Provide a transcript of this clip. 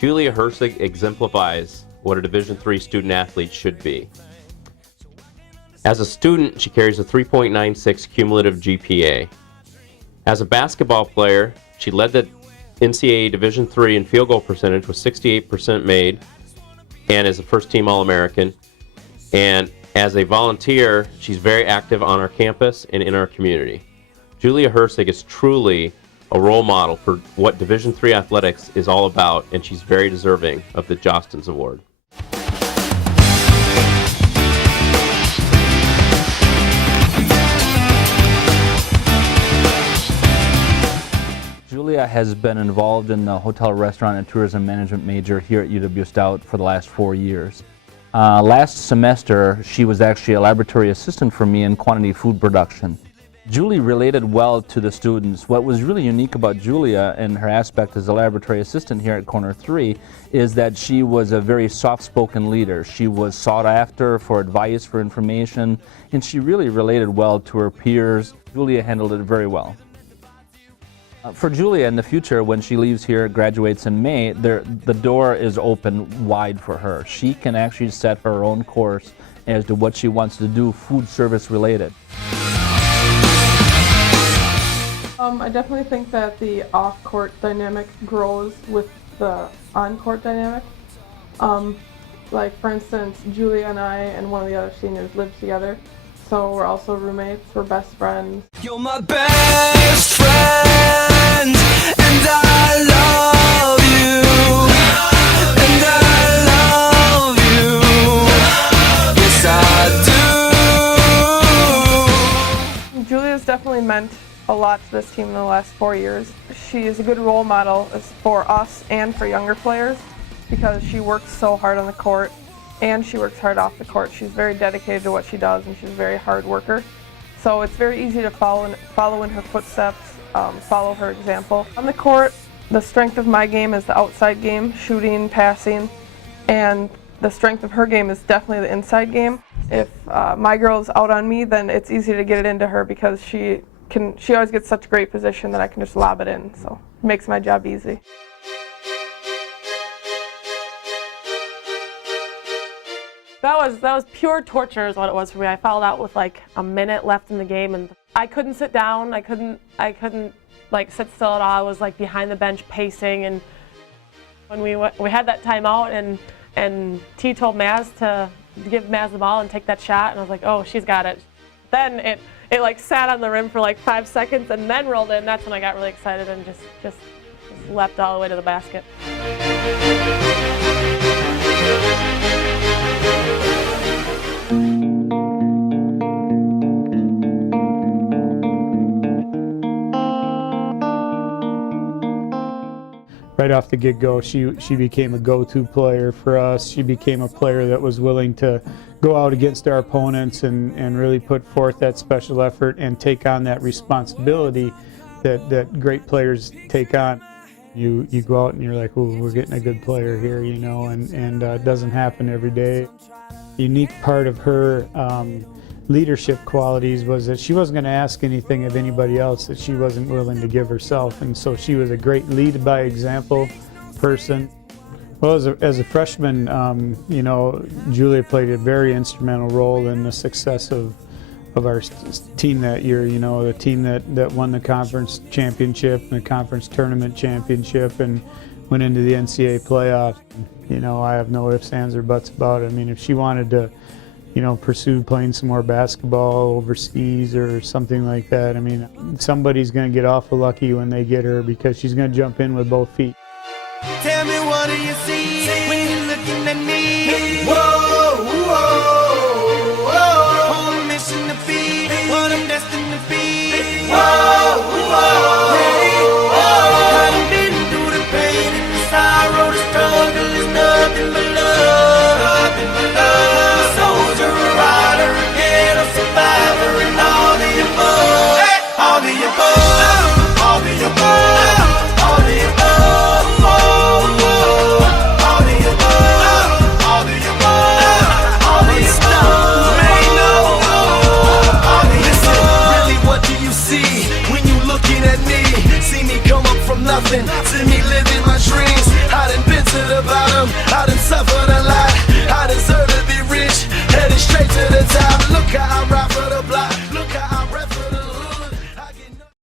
Julia Hirssig exemplifies what a Division III student athlete should be. As a student, she carries a 3.96 cumulative GPA. As a basketball player, she led the NCAA Division III in field goal percentage with 68% made and is a first-team All-American. And as a volunteer, she's very active on our campus and in our community. Julia Hirssig is truly a role model for what Division III athletics is all about, and she's very deserving of the Jostens Award. Julia has been involved in the hotel, restaurant, and tourism management major here at UW-Stout for the last 4 years. Last semester, she was actually a laboratory assistant for me in quantity food production. Julie related well to the students. What was really unique about Julia and her aspect as a laboratory assistant here at Corner 3 is that she was a very soft-spoken leader. She was sought after for advice, for information, and she really related well to her peers. Julia handled it very well. For Julia in the future, when she leaves here, graduates in May, the door is open wide for her. She can actually set her own course as to what she wants to do, food service related. I definitely think that the off-court dynamic grows with the on-court dynamic. Like for instance, Julia and I and one of the other seniors live together, so we're also roommates, we're best friends. You're my best friend, and I love you, and I love you, yes I do. Julia's definitely meant a lot to this team in the last 4 years. She is a good role model for us and for younger players because she works so hard on the court and she works hard off the court. She's very dedicated to what she does and she's a very hard worker. So it's very easy to follow in her footsteps, follow her example. On the court, the strength of my game is the outside game, shooting, passing, and the strength of her game is definitely the inside game. If my girl's out on me, then it's easy to get it into her because she always gets such a great position that I can just lob it in, so it makes my job easy. That was pure torture is what it was for me. I fouled out with like a minute left in the game and I couldn't sit down, I couldn't like sit still at all. I was like behind the bench pacing, and when we had that timeout and T told Maz to give Maz the ball and take that shot, and I was like, oh, she's got it. Then it like sat on the rim for like 5 seconds and then rolled in. That's when I got really excited and just leapt all the way to the basket. Right off the get-go, she became a go-to player for us. She became a player that was willing to go out against our opponents and really put forth that special effort and take on that responsibility that great players take on. You go out and you're like, oh, we're getting a good player here, you know, and it doesn't happen every day. The unique part of her leadership qualities was that she wasn't going to ask anything of anybody else that she wasn't willing to give herself, and so she was a great lead by example person. Well, as a freshman, you know, Julia played a very instrumental role in the success of our team that year. You know, the team that won the conference championship and the conference tournament championship and went into the NCAA playoff. You know, I have no ifs, ands, or buts about it. I mean, if she wanted to, you know, pursue playing some more basketball overseas or something like that, I mean, somebody's going to get awful lucky when they get her because she's going to jump in with both feet. Tell me, what do you see